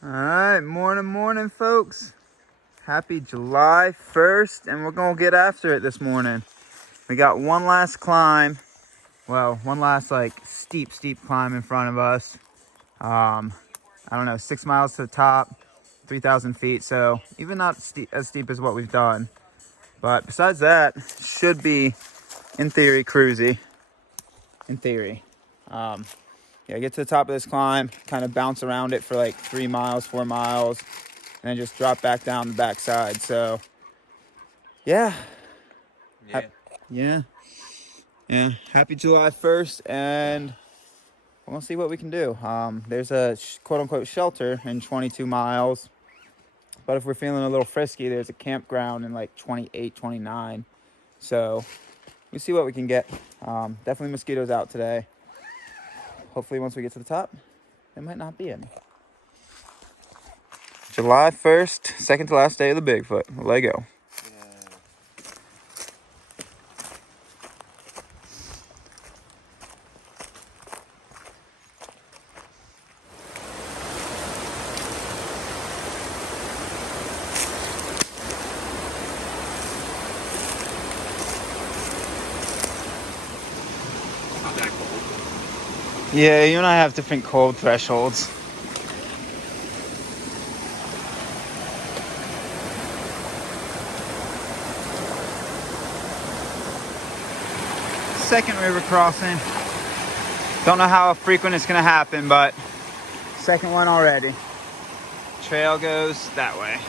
All right, morning, folks. Happy July 1st, and we're gonna get after it this morning. We got one last climb. Well, one last steep climb in front of us. I don't know, 6 miles to the top, 3,000 feet. So even not as steep as what we've done. But besides that, should be, in theory, cruisy. In theory. Yeah, get to the top of this climb, kind of bounce around it for like 3 miles, 4 miles, and then just drop back down the backside. So, yeah. Yeah. Happy July 1st, and we're going to see what we can do. There's a quote-unquote shelter in 22 miles, but if we're feeling a little frisky, there's a campground in like 28, 29. So, we see what we can get. Definitely mosquitoes out today. Hopefully, once we get to the top, there might not be any. July 1st, second to last day of the Bigfoot. Let go. Not that cold. Yeah, you and I have different cold thresholds. Second river crossing. Don't know how frequent it's gonna happen, but second one already. Trail goes that way.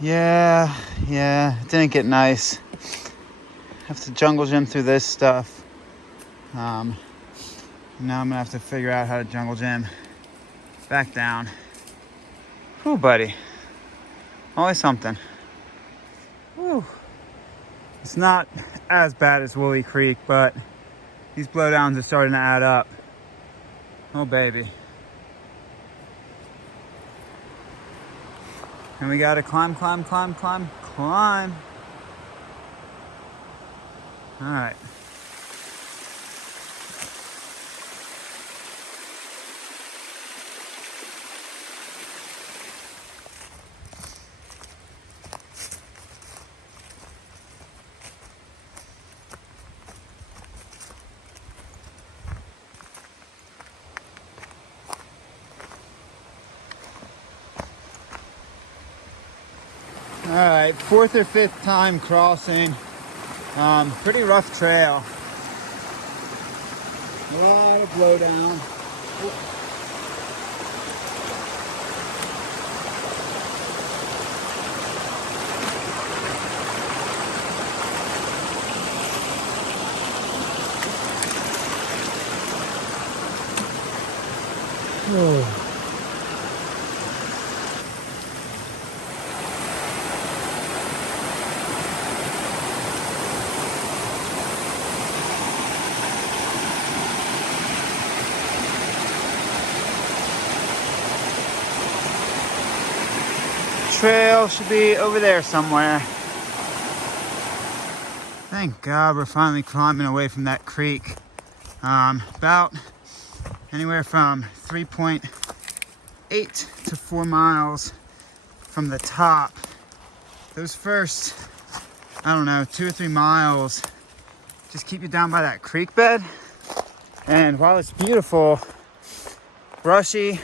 Yeah, it didn't get nice. Have to jungle gym through this stuff. Now I'm gonna have to figure out how to jungle gym back down. Whew, buddy. Always something. Whew. It's not as bad as Woolly Creek, but these blowdowns are starting to add up. Oh, baby. And we gotta climb. All right. All right, fourth or fifth time crossing. Pretty rough trail. A lot of blowdown. Oh. Trail should be over there somewhere. Thank God we're finally climbing away from that creek. About anywhere from 3.8 to 4 miles from the top. Those first, I don't know, 2 or 3 miles just keep you down by that creek bed. And while it's beautiful, brushy,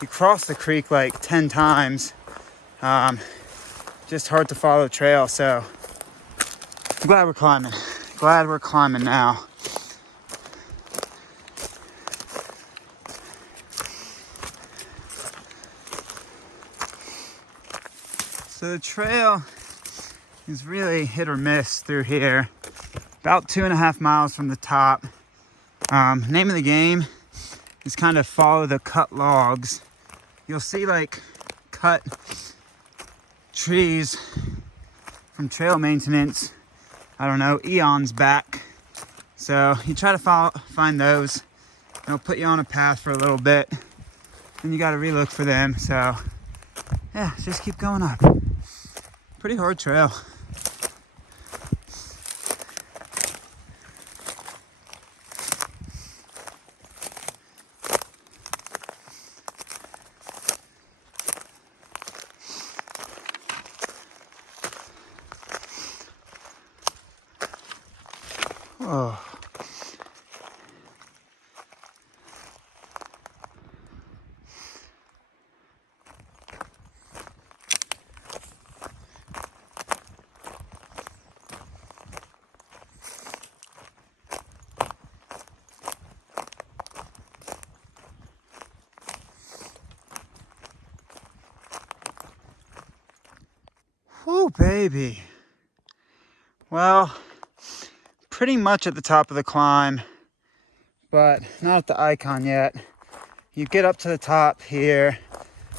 you cross the creek like 10 times. Just hard to follow the trail, so I'm glad we're climbing. Glad we're climbing now. So the trail is really hit or miss through here. About 2.5 miles from the top. Name of the game is kind of follow the cut logs. You'll see like cut trees from trail maintenance, I don't know, eons back. So you try to find those. They'll put you on a path for a little bit, and you got to relook for them. So yeah, just keep going up. Pretty hard trail. Oh. Whew, baby. Well, pretty much at the top of the climb, but not at the icon yet. You get up to the top here,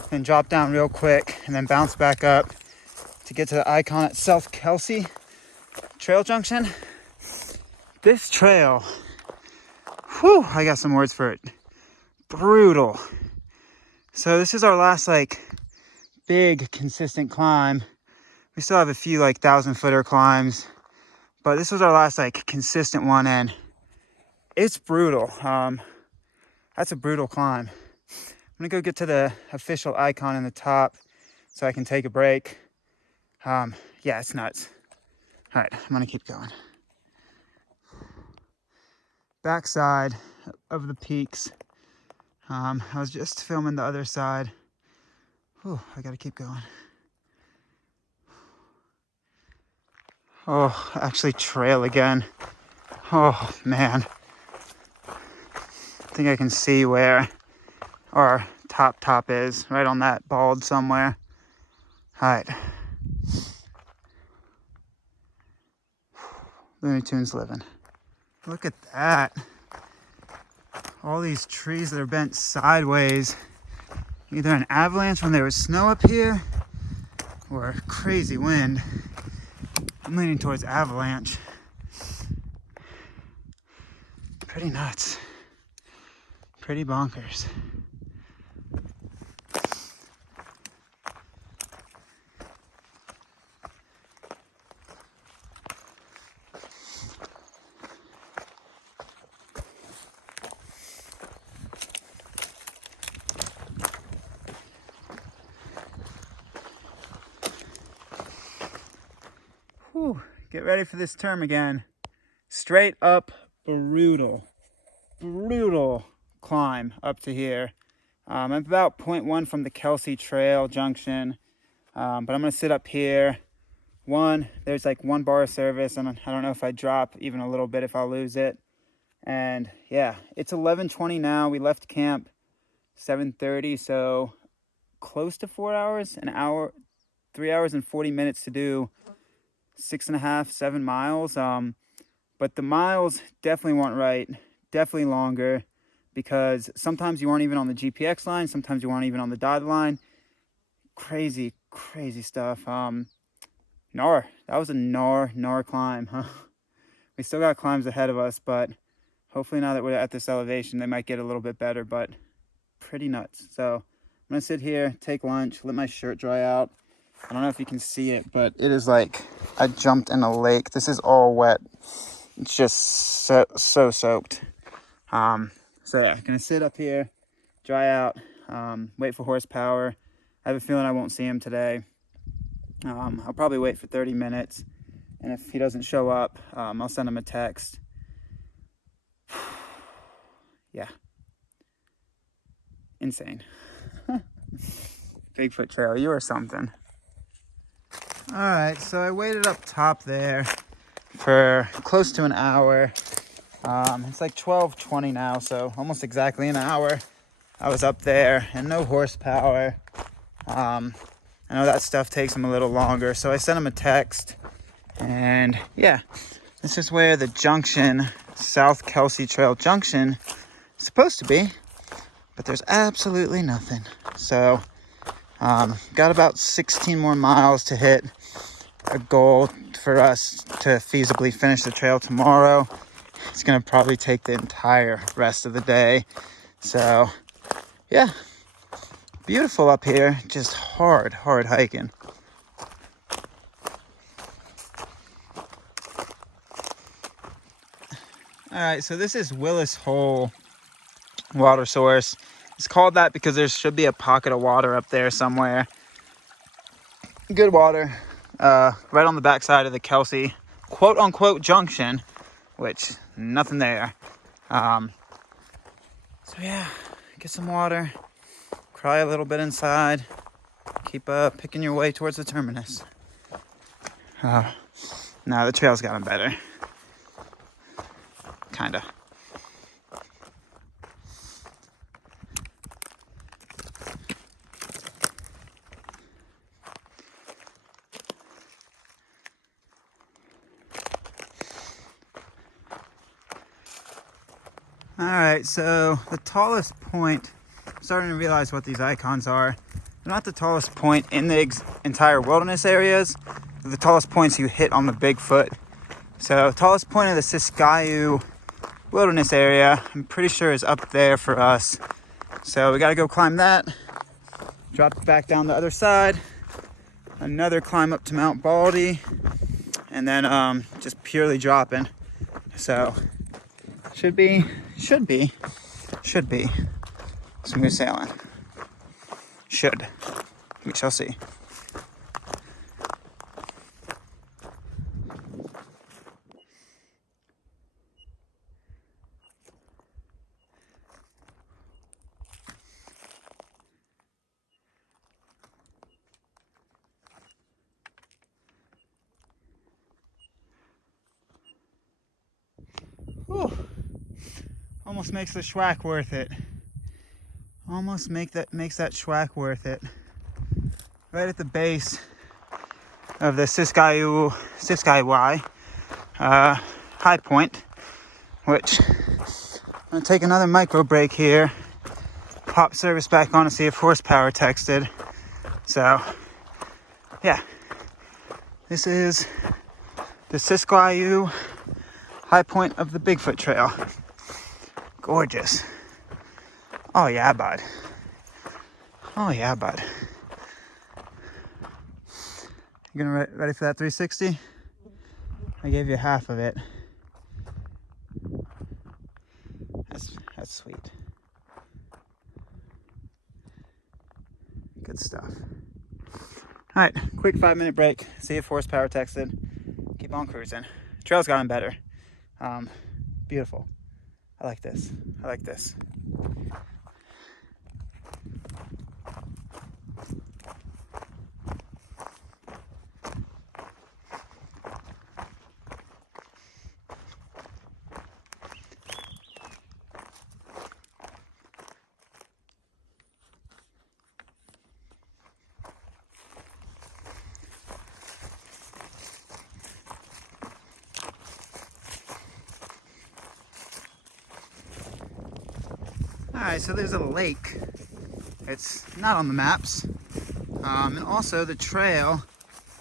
then drop down real quick, and then bounce back up to get to the icon at South Kelsey Trail Junction. This trail, whew, I got some words for it. Brutal. So this is our last like big consistent climb. We still have a few like 1,000-footer climbs, but this was our last like consistent one, and it's brutal. That's a brutal climb. I'm gonna go get to the official icon in the top so I can take a break. Yeah, it's nuts. All right, I'm gonna keep going. Backside of the peaks. I was just filming the other side. Whew, I gotta keep going. Oh, actually trail again. Oh man. I think I can see where our top is, right on that bald somewhere. All right. Looney Tunes living. Look at that. All these trees that are bent sideways. Either an avalanche when there was snow up here or a crazy wind. I'm leaning towards avalanche. Pretty nuts. Pretty bonkers. Whew. Get ready for this term again. Straight up brutal climb up to here. I'm about 0.1 from the Kelsey Trail Junction, but I'm gonna sit up here. There's like one bar of service, and I don't know if I drop even a little bit if I'll lose it. And yeah, it's 11:20 now. We left camp 7:30, so close to 4 hours, 3 hours and 40 minutes to do 6.5, 7 miles. But the miles definitely weren't right, definitely longer, because sometimes you weren't even on the GPX line, sometimes you weren't even on the dotted line. Crazy stuff. That was a gnar climb, huh? We still got climbs ahead of us, but hopefully now that we're at this elevation, they might get a little bit better, but pretty nuts. So I'm gonna sit here, take lunch, let my shirt dry out. I don't know if you can see it, but it is like I jumped in a lake. This is all wet. It's just so soaked. So yeah, gonna sit up here, dry out, wait for horsepower. I have a feeling I won't see him today. I'll probably wait for 30 minutes, and if he doesn't show up, I'll send him a text. Yeah. Insane. Bigfoot Trail, you are something. All right, so I waited up top there for close to an hour. It's like 12:20 now, so almost exactly an hour. I was up there and no horsepower. I know that stuff takes him a little longer, so I sent him a text. And yeah, this is where the junction, South Kelsey Trail Junction, is supposed to be, but there's absolutely nothing. So got about 16 more miles to hit a goal for us to feasibly finish the trail tomorrow. It's gonna probably take the entire rest of the day. So yeah, beautiful up here, just hard hiking. All right, so this is Willis Hole water source. It's called that because there should be a pocket of water up there somewhere. Good water, right on the backside of the Kelsey quote-unquote junction. which nothing there. So yeah, get some water, cry a little bit inside, keep picking your way towards the terminus. Now the trail's gotten better. Kinda. Alright, so the tallest point, I'm starting to realize what these icons are. They're not the tallest point in the entire wilderness areas. They're the tallest points you hit on the Bigfoot. So tallest point of the Siskiyou wilderness area, I'm pretty sure is up there for us. So we gotta go climb that, drop back down the other side, another climb up to Mt Baldy, and then just purely dropping. So should be smooth sailing. Should. We shall see. Whew. Almost makes the schwack worth it. Almost makes that schwack worth it. Right at the base of the Siskiyou Highpoint, which I'm gonna take another micro break here. Pop service back on to see if horsepower texted. So, yeah, this is the Siskiyou Highpoint of the Bigfoot Trail. Gorgeous. Oh yeah, bud. Oh yeah, bud. You gonna ready for that 360? I gave you half of it. That's sweet. Good stuff. All right, quick 5-minute break. See if horsepower texted. Keep on cruising. Trail's gotten better. Beautiful. I like this. I like this. Alright, so there's a lake. It's not on the maps. And also the trail,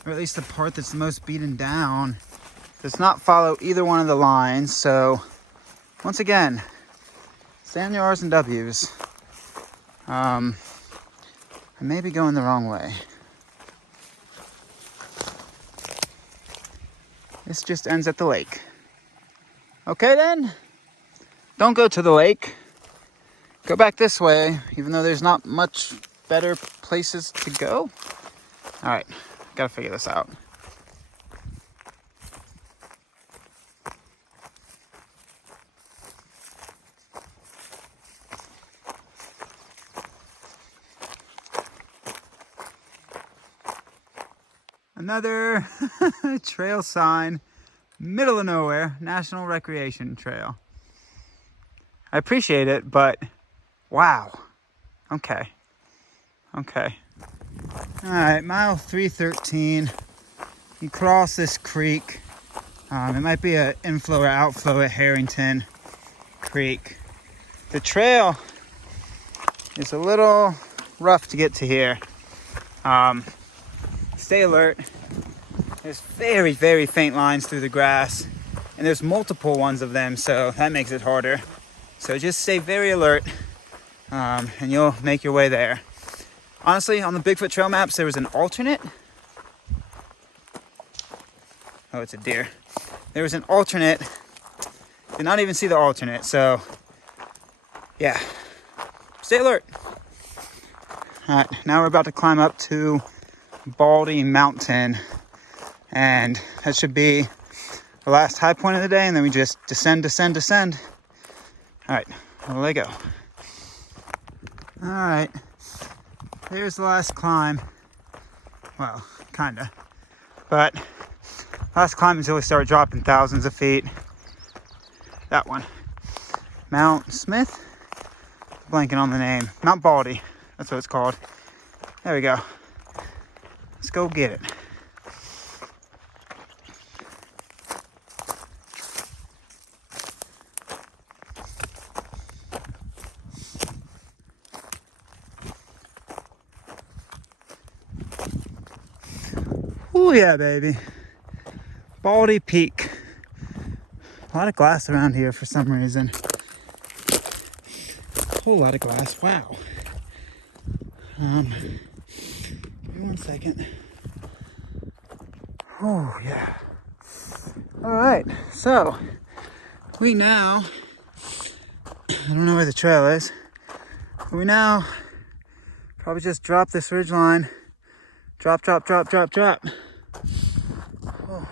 or at least the part that's the most beaten down, does not follow either one of the lines. So, once again, stay on your R's and W's. I may be going the wrong way. This just ends at the lake. Okay then, don't go to the lake. Go back this way, even though there's not much better places to go. All right, gotta figure this out. Another trail sign, middle of nowhere, National Recreation Trail. I appreciate it, but wow. Okay. All right, mile 313. You cross this creek. It might be an inflow or outflow at Harrington Creek. The trail is a little rough to get to here. Stay alert. There's very, very faint lines through the grass, and there's multiple ones of them, so that makes it harder. So just stay very alert. And you'll make your way there. Honestly, on the Bigfoot Trail maps, there was an alternate. Oh, it's a deer. There was an alternate. Did not even see the alternate, so yeah. Stay alert. All right, now we're about to climb up to Baldy Mountain, and that should be the last high point of the day, and then we just descend, descend, descend. All right, I'll let go. All right, there's the last climb. Well, kinda. But last climb until we start dropping thousands of feet. That one. Mount Smith? Blanking on the name. Mount Baldy. That's what it's called. There we go. Let's go get it. Oh yeah, baby. Baldy Peak. A lot of glass around here for some reason. A whole lot of glass. Wow. Give me 1 second. Oh yeah. All right. So we now, I don't know where the trail is, but we now probably just drop this ridge line. Drop, drop, drop, drop, drop. Oh,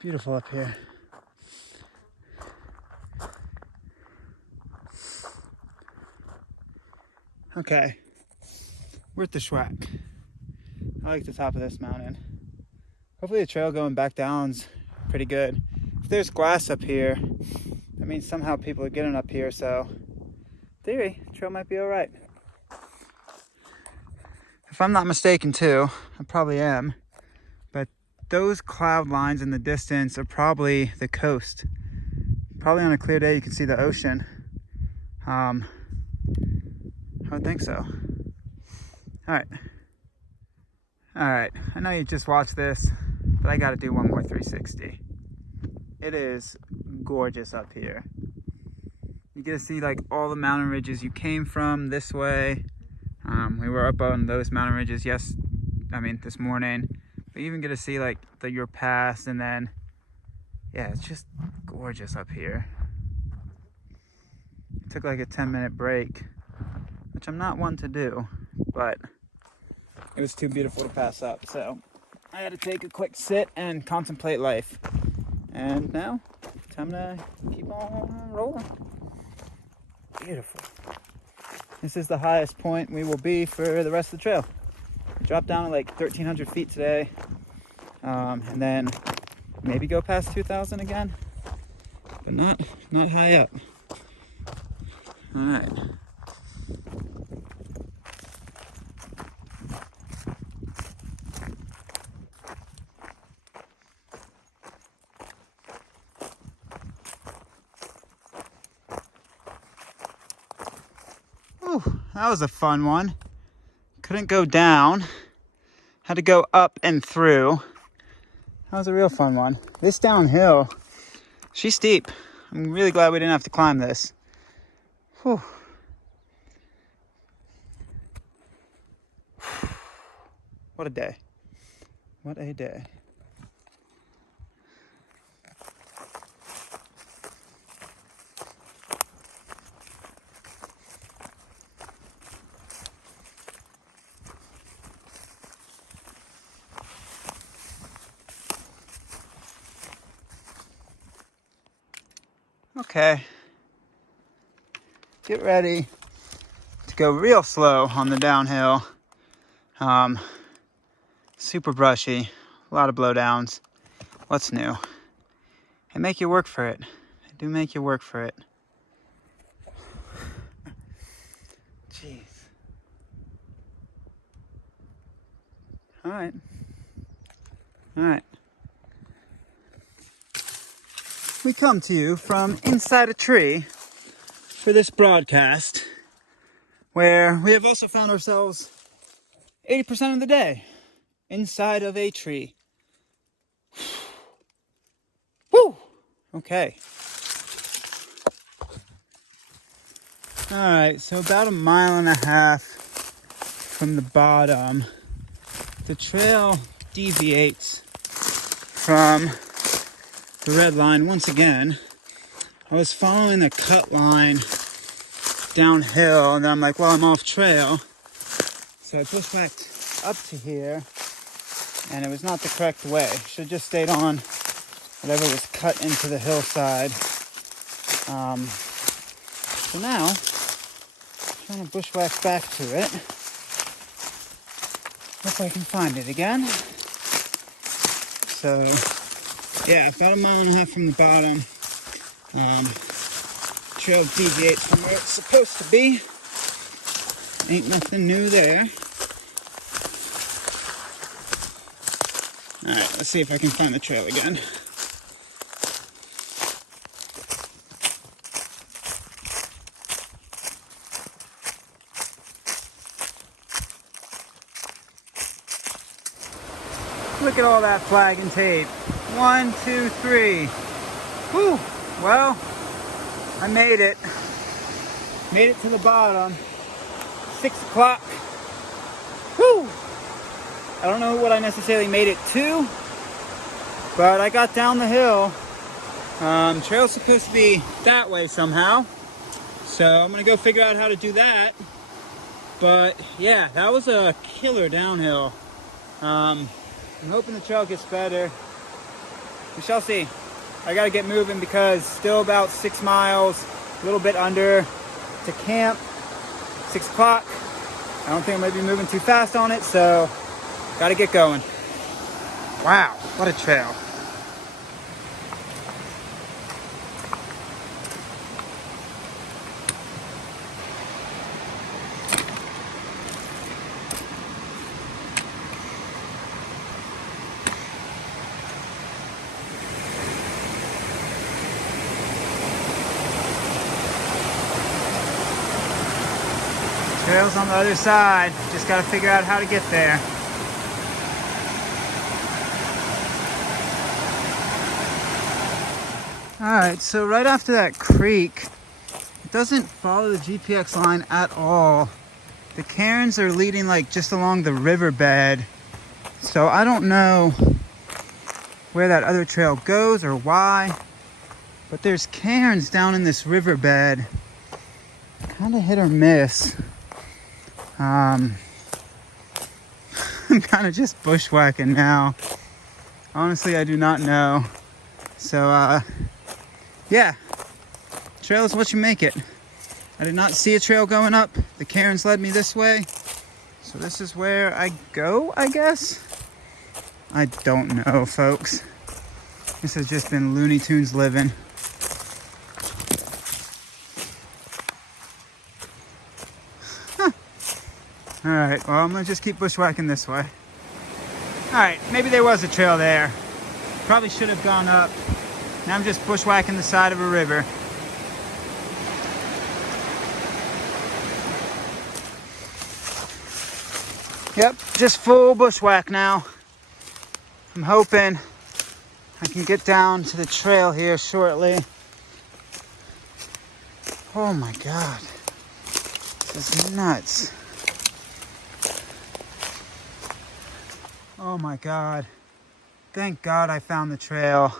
beautiful up here. Okay, we're at the bushwhack. I like the top of this mountain. Hopefully the trail going back down's pretty good. If there's glass up here, that means somehow people are getting up here, so in theory, the trail might be all right. If I'm not mistaken too, I probably am, but those cloud lines in the distance are probably the coast. Probably on a clear day you can see the ocean. I would think so. All right. I know you just watched this, but I got to do one more 360. It is gorgeous up here. You get to see like all the mountain ridges you came from this way. We were up on those mountain ridges this morning. But you even get to see like your pass, and then yeah, it's just gorgeous up here. Took like a 10-minute break, which I'm not one to do, but it was too beautiful to pass up. So I had to take a quick sit and contemplate life. And now, time to keep on rolling. Beautiful. This is the highest point we will be for the rest of the trail. We dropped down to like 1,300 feet today. And then maybe go past 2,000 again, but not high up. All right. Ooh, that was a fun one. Couldn't go down. Had to go up and through. That was a real fun one. This downhill, she's steep. I'm really glad we didn't have to climb this. Whew. What a day. What a day. Okay, get ready to go real slow on the downhill. Super brushy, a lot of blowdowns. What's new? They make you work for it. They do make you work for it. Jeez. All right. We come to you from inside a tree for this broadcast, where we have also found ourselves 80% of the day inside of a tree. Woo! Okay. All right, so about 1.5 miles from the bottom, the trail deviates from the red line once again. I was following the cut line downhill, and then I'm like, well, I'm off trail. So I bushwhacked up to here, and it was not the correct way. Should have just stayed on whatever was cut into the hillside. So now, I'm trying to bushwhack back to it. Hope I can find it again. So, yeah, about 1.5 miles from the bottom. Trail deviates from where it's supposed to be. Ain't nothing new there. Alright, let's see if I can find the trail again. Look at all that flag and tape. 1, 2, 3. Whew. Well, I made it. Made it to the bottom. 6 o'clock. Whew. I don't know what I necessarily made it to, but I got down the hill. Trail's supposed to be that way somehow, so I'm gonna go figure out how to do that. But yeah, that was a killer downhill. I'm hoping the trail gets better. We shall see. I gotta get moving because still about 6 miles, a little bit under to camp. 6 o'clock. I don't think I'm gonna be moving too fast on it, so gotta get going. Wow, what a trail. Trail's on the other side. Just gotta figure out how to get there. Alright, so right after that creek, it doesn't follow the GPX line at all. The cairns are leading like just along the riverbed. So I don't know where that other trail goes or why. But there's cairns down in this riverbed. Kind of hit or miss. I'm kind of just bushwhacking now. Honestly, I do not know. So, yeah. Trail is what you make it. I did not see a trail going up. The cairns led me this way. So this is where I go, I guess? I don't know, folks. This has just been Looney Tunes living. Alright, well, I'm gonna just keep bushwhacking this way. Alright, maybe there was a trail there. Probably should have gone up. Now I'm just bushwhacking the side of a river. Yep, just full bushwhack now. I'm hoping I can get down to the trail here shortly. Oh my God, this is nuts. Oh my God. Thank God I found the trail.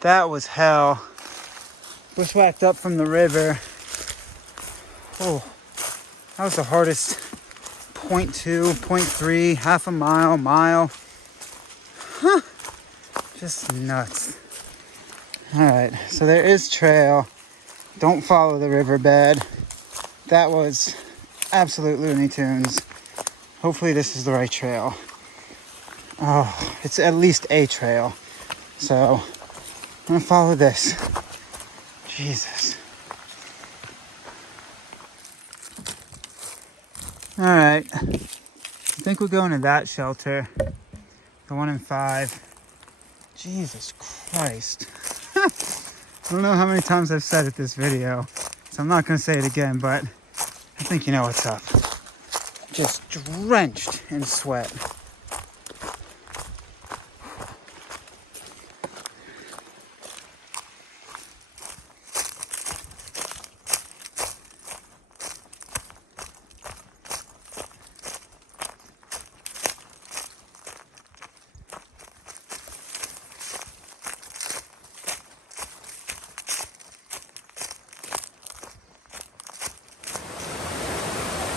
That was hell. Bushwhacked up from the river. Oh, that was the hardest 0.2, 0.3, half a mile, mile. Huh. Just nuts. Alright, so there is trail. Don't follow the riverbed. That was absolute Looney Tunes. Hopefully this is the right trail. Oh, it's at least a trail. So, I'm gonna follow this. Jesus. Alright. I think we're going to that shelter. The 1 in 5. Jesus Christ. I don't know how many times I've said it this video, so I'm not gonna say it again, but I think you know what's up. Just drenched in sweat.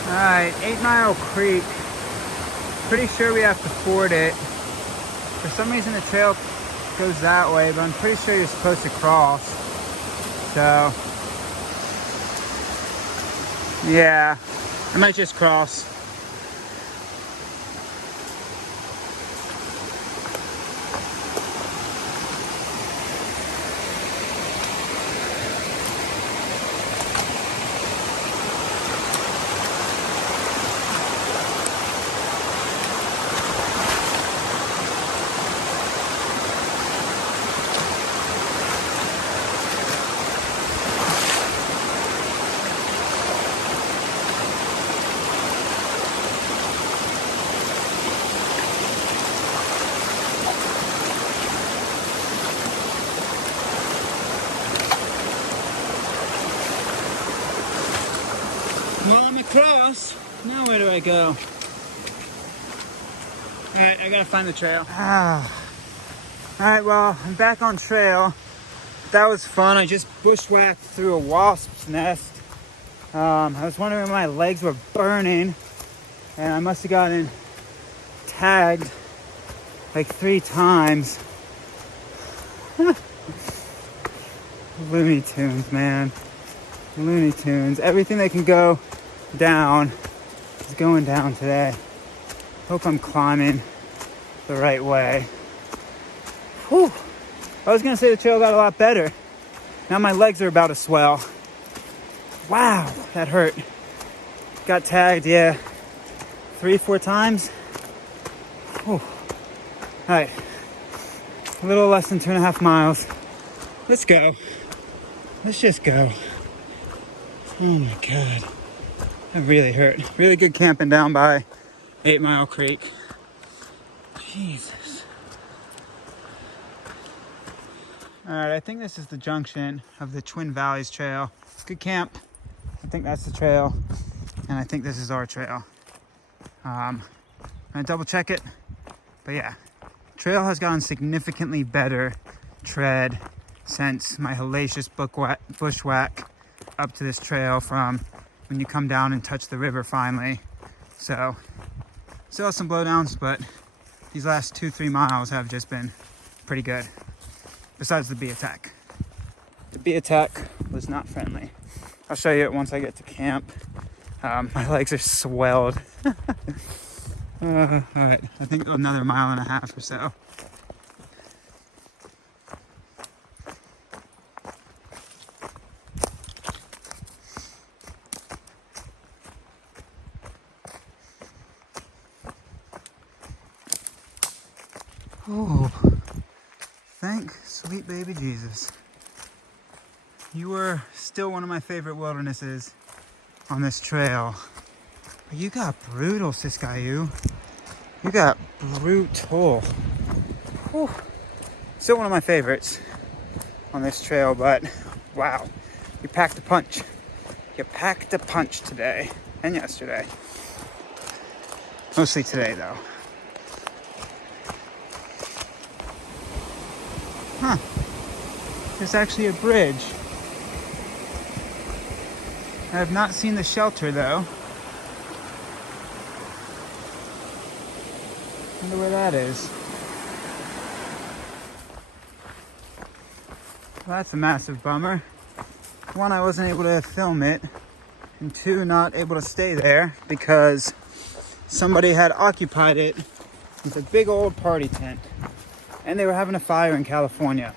Alright, 8 Mile Creek. Pretty sure we have to ford it. For some reason the trail goes that way, but I'm pretty sure you're supposed to cross. So, yeah, I might just cross. Well, I'm across. Now where do I go? Alright, I gotta find the trail. Alright, well, I'm back on trail. That was fun. I just bushwhacked through a wasp's nest. I was wondering if my legs were burning, and I must have gotten tagged like 3 times. Looney Tunes, man. Looney Tunes. Everything that can go down is going down today. Hope I'm climbing the right way. Whew. I was gonna say the trail got a lot better. Now my legs are about to swell. Wow, that hurt. Got tagged, yeah, 3-4 times. Whew. All right, a little less than 2.5 miles. Let's go. Let's just go. Oh my God. That really hurt. Really good camping down by 8 Mile Creek. Jesus. All right, I think this is the junction of the Twin Valleys Trail. Good camp. I think that's the trail. And I think this is our trail. I'm gonna double check it. But yeah, trail has gotten significantly better tread since my hellacious bushwhack up to this trail from when you come down and touch the river finally. So, still have some blowdowns, but these last 2-3 miles have just been pretty good. Besides the bee attack. The bee attack was not friendly. I'll show you it once I get to camp. My legs are swelled. All right, I think another 1.5 miles or so. Oh, thank sweet baby Jesus. You were still one of my favorite wildernesses on this trail. But you got brutal, Siskiyou. You got brutal. Whew. Still one of my favorites on this trail, but wow, you packed a punch. You packed a punch today and yesterday. Mostly today, though. Huh. There's actually a bridge. I have not seen the shelter, though. Wonder where that is. Well, that's a massive bummer. 1, I wasn't able to film it, and 2, not able to stay there because somebody had occupied it with a big old party tent, and they were having a fire in California.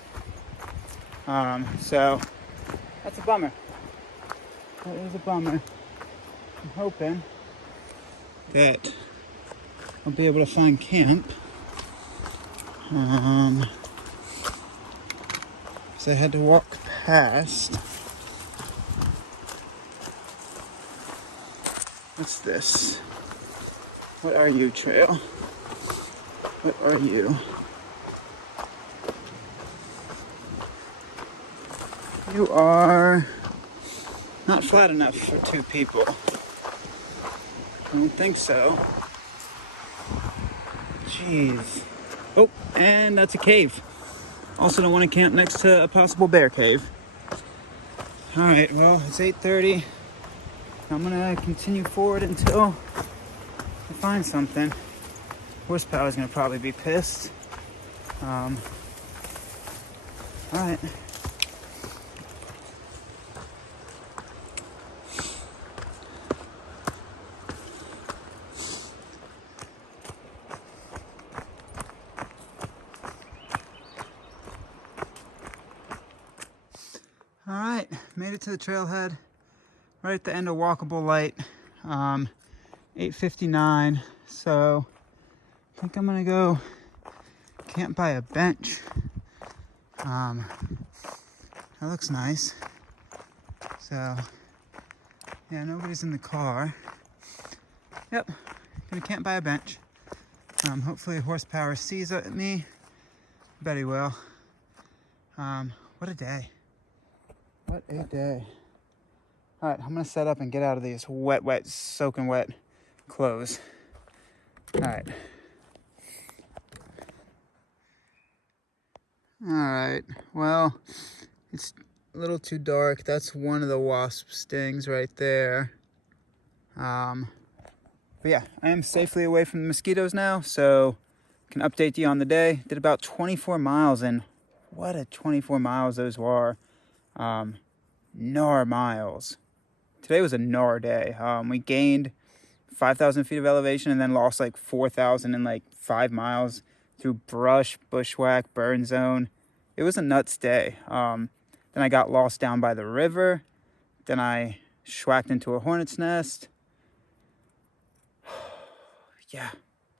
So that's a bummer. That is a bummer. I'm hoping that I'll be able to find camp. So I had to walk past. What's this? What are you, trail? What are you? You are not flat enough for 2 people. I don't think so. Jeez. Oh, and that's a cave. Also don't want to camp next to a possible bear cave. Alright, well, it's 8:30. I'm gonna continue forward until I find something. Horsepower is gonna probably be pissed. All right. All right, made it to the trailhead, right at the end of walkable light, 8:59. So I think I'm gonna go camp by a bench. That looks nice. So yeah, nobody's in the car. Yep, gonna camp by a bench. Hopefully horsepower sees at me. Bet he will. What a day. What a day. All right, I'm gonna set up and get out of these wet, soaking wet clothes. All right. All right, well, it's a little too dark. That's one of the wasp stings right there. But yeah, I am safely away from the mosquitoes now, so I can update you on the day. Did about 24 miles, and what a 24 miles those were. Gnar miles. Today was a gnar day. We gained 5,000 feet of elevation and then lost like 4,000 in like 5 miles through brush, bushwhack, burn zone. It was a nuts day. Then I got lost down by the river. Then I schwacked into a hornet's nest. Yeah,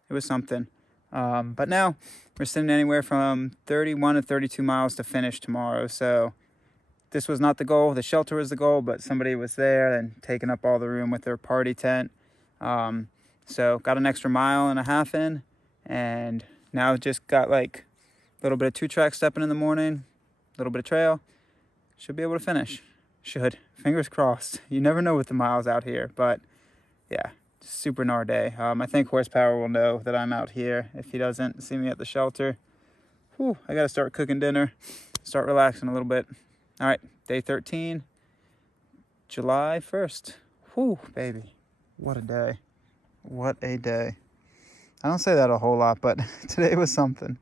it was something. But now we're sitting anywhere from 31 to 32 miles to finish tomorrow. So this was not the goal. The shelter was the goal, but somebody was there and taking up all the room with their party tent. So got an extra mile and a half in, and now just got like a little bit of 2-track stepping in the morning, a little bit of trail. Should be able to finish. Should. Fingers crossed. You never know with the miles out here, but yeah. Super gnar day. I think horsepower will know that I'm out here if he doesn't see me at the shelter. Whew, I gotta start cooking dinner, start relaxing a little bit. All right, day 13, July 1st. Whew, baby, what a day. What a day. I don't say that a whole lot, but today was something.